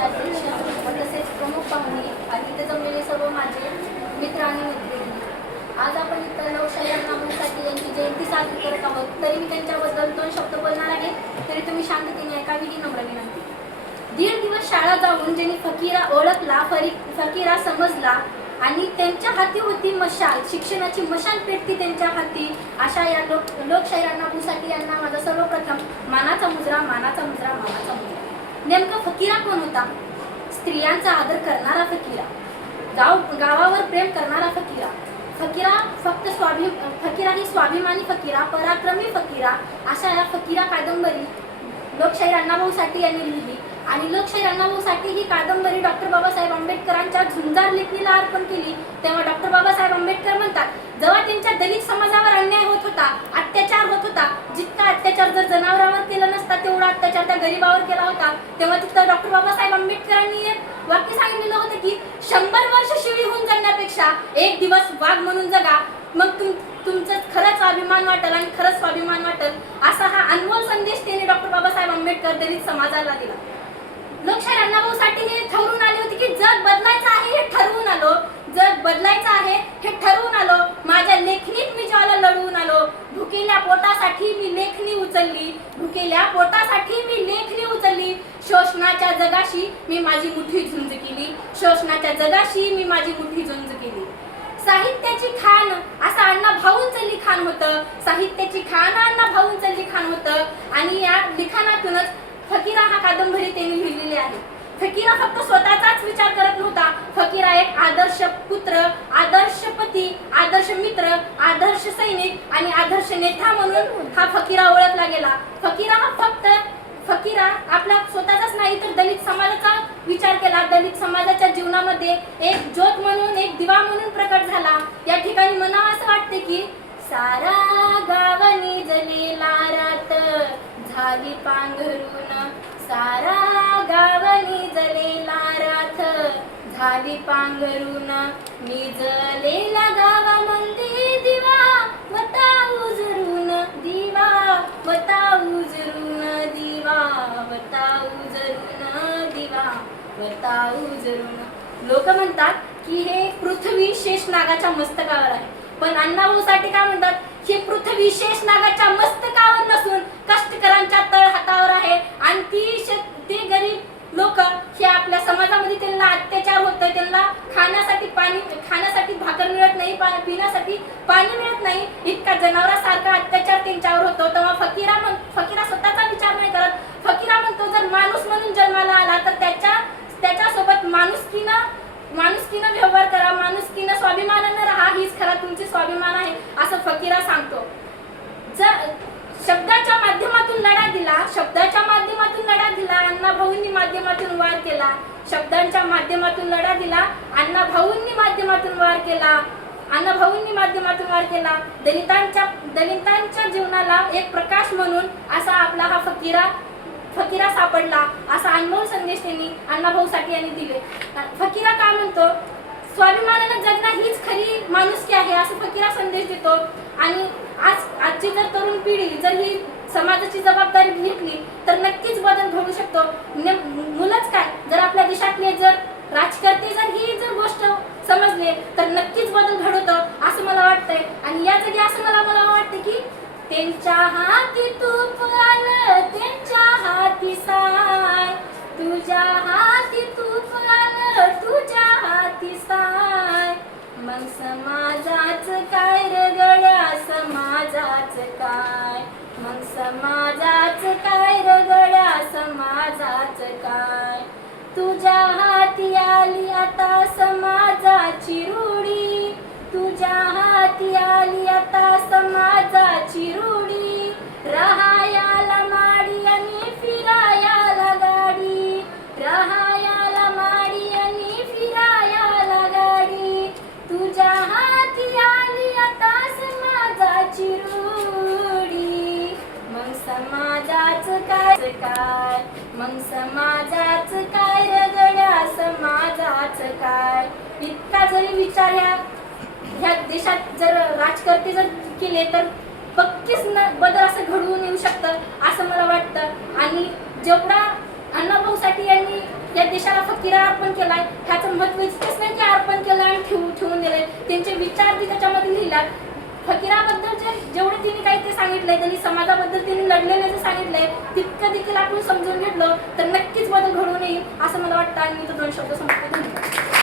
अध्यक्ष व तसेच प्रमुख पाहुणे आणि इथे जमलेले सर्व माझे मित्र आणि मैत्रिणी, आज आपण इथं लोकशाही अण्णाभाऊ यांची जयंती साजरी करत आहोत. तरी मी त्यांच्याबद्दल 2 शब्द बोलणार आहे, तरी तुम्ही शांततेने ऐकावी ही नम्र विनंती. 1.5 दिवस शाळा जाऊन ज्यांनी फकीरा ओळखला, फकीरा समजला आणि त्यांच्या हाती होती मशाल, शिक्षणाची मशाल पेटती त्यांच्या हाती, अशा या लोकशाही अण्णाभाऊ यांना माझा सर्वप्रथम मानाचा मुजरा, मानाचा मुजरा, मानाचा मुजरा. नेमका फकीरा कोण होता? स्त्रियांचा आदर करणारा फकीरा, गावावर प्रेम करणारा फकीरा. फकीरा ही स्वाभिमानी फकीरा, पराक्रमी फकीरा, अशा या फकीरा कादंबरी लोकशाही अण्णाभाऊ यांनी लिहिली. आणि लोकशाही अण्णाभाऊ ही कादंबरी डॉक्टर बाबासाहेब आंबेडकरांच्या झुंजार लेखणीला अर्पण केली. तेव्हा डॉक्टर बाबासाहेब आंबेडकर म्हणतात, जेव्हा त्यांच्या दलित समाजावर अन्याय होत होता, अत्याचार होत होता, जितका अत्याचार जर जनावरांवर केला नसता तेवढा अत्याचार त्या गरीबावर केला होता, तेव्हा तिथं डॉक्टर बाबासाहेब आंबेडकरांनी एक वाक्य सांगितलेलं होतं की 100 वर्ष शिवी होऊन जगण्यापेक्षा 1 दिवस वाघ म्हणून जगा, मग तुमचं खरंच अभिमान वाटेल आणि खरंच स्वाभिमान वाटेल. असा हा अनमोल संदेश त्यांनी डॉक्टर बाबासाहेब आंबेडकर दलित समाजाला दिला. लोकशाही अण्णाभाऊ हे ठरवून आले होते की जग बदलायचं आहे, हे ठरवून आलो. जग बदलायचं आहे हे ठरवून आलो. माझ्या लेखणीत मी ज्याला लढवून आलो. भुकेल्या पोटासाठी मी लेखणी उचलली, भुकेल्या पोटासाठी मी लेखणी उचलली. शोषणाच्या जगाशी मी माझी मुठी झुंज केली, शोषणाच्या जगाशी मी माझी मुठी झुंज केली. साहित्याची खान असं अण्णाभाऊंचं लिखाण होतं, साहित्याची खान अण्णाभाऊंचं लिखाण होतं. आणि या लिखाणातूनच फकीरा हा कादंबरी त्यांनी लिहिलेली आहे. फकीरा फक्त स्वतःचाच विचार करत नव्हता, फकीरा एक आदर्श पुत्र, आदर्श पती, आदर्श मित्र, आदर्श सैनिक आणि आदर्श नेता म्हणून हा फकीरा ओळखला गेला. फकीरा आपला स्वतःचाच नाही तर दलित समाजाचा विचार केला. दलित समाजाच्या जीवनामध्ये एक ज्योत म्हणून, एक दिवा म्हणून प्रकट झाला. या ठिकाणी म्हणावं असं वाटते की सारा गावनी जलेला रात झाली पांघरून, सारा गावनी जलेला रात झाली पांघरून, मी जलेला गावामध्ये दिवा वता उजरून, दिवा वता उजरून, दिवा वता उजरून, दिवा वता उजरून. लोक म्हणतात की हे पृथ्वी शेषनागाच्या मस्तकावर आहे, पण अण्णाभाऊ काय म्हणतात, ही पृथ्वी शेषनागाच्या मस्तकावर नसून कष्टकरांच्या तळहातावर आहे. आणि ती गरीब लोक हे आपल्या समाजामध्ये त्यांना अत्याचार होतोय, त्यांना खाण्यासाठी भाकर मिळत नाही, पिण्यासाठी पाणी मिळत नाही, इतका जनावरांसारखा अत्याचार त्यांच्यावर होतो. तेव्हा फकीरा स्वतःचा विचार नाही करत. फकीरा म्हणतो जर माणूस म्हणून जन्माला आला तर त्याच्यासोबत माणुसकीनं व्यवहार करा, माणुसकीनं स्वाभिमानानं राहा, हीच खरा तुमची स्वाभिमान आहे असं फकीरा सांगतो. शब्दाच्या माध्यमातून लढा दिला, शब्दाच्या माध्यमातून लढा दिला, अण्णाभाऊंनी माध्यमातून वार केला. शब्दांच्या माध्यमातून लढा दिला, अण्णाभाऊंनी माध्यमातून वार केला, अण्णाभाऊंनी माध्यमातून वार केला. दलितांच्या जीवनाला एक प्रकाश म्हणून असा आपला हा फकीरा सापडला. असा अनमोल संदेश त्यांनी अण्णाभाऊ यांनी दिले. फकीरा काय म्हणतो, स्वाभिमानानं जगणं हीच खरी माणुसकी आहे असं फकीरा संदेश देतो. आणि आजची जर तरुण पिढी जर ही समाजाची जबाबदारी घेतली तर नक्कीच बदल घडू शकतो. मुलंच काय, जर आपल्या देशातले जर राजकर्ते जर ही जर गोष्ट समजले तर नक्कीच बदल घडवतं असं मला वाटतंय. आणि या जागी असं मला वाटतं की त्यांच्या हाती तूप आलं, त्यांच्या हाती साय, तुझ्या हाती तूप आलं, तुझ्या हाती साय, मग समाजाच काय रगड्या, समाजाच काय, मग समाजाच काय रगड्या, समाजाच काय. तुझ्या हाती आली आता समाजाची रूढी, तुझ्या हाती आली आता समाजाची रूढी, राहायाला माडी आणि फिरायाला गाडी, राहायाला माडी आणि फिरायाला गाडी. तुझ्या हाती आली आता समाजाची रूढी, मग समाजाचं काय, मग समाजाचं काय रगड्या, समाजाचं काय. इतका जरी विचार ह्या देशात जर राजकर्ते जर केले तर पक्कीच बदल असं घडवून येऊ शकतं असं मला वाटतं. आणि जेवढा अण्णाभाऊ यांनी या देशाला फकीरा अर्पण केलाय, ह्याचं महत्त्व इतकंच नाही की अर्पण केलं आणि ठेवून दिले, त्यांचे विचार ती त्याच्यामध्ये लिहिलात. फकीराबद्दल जेवढं तिने काही ते सांगितलंय, त्यांनी समाजाबद्दल त्यांनी लढलेलं जे सांगितलंय तितकं देखील आपण समजून घेतलं तर नक्कीच बदल घडून येईल असं मला वाटतं. आणि मी तो 2 शब्द संपवतो. धन्यवाद.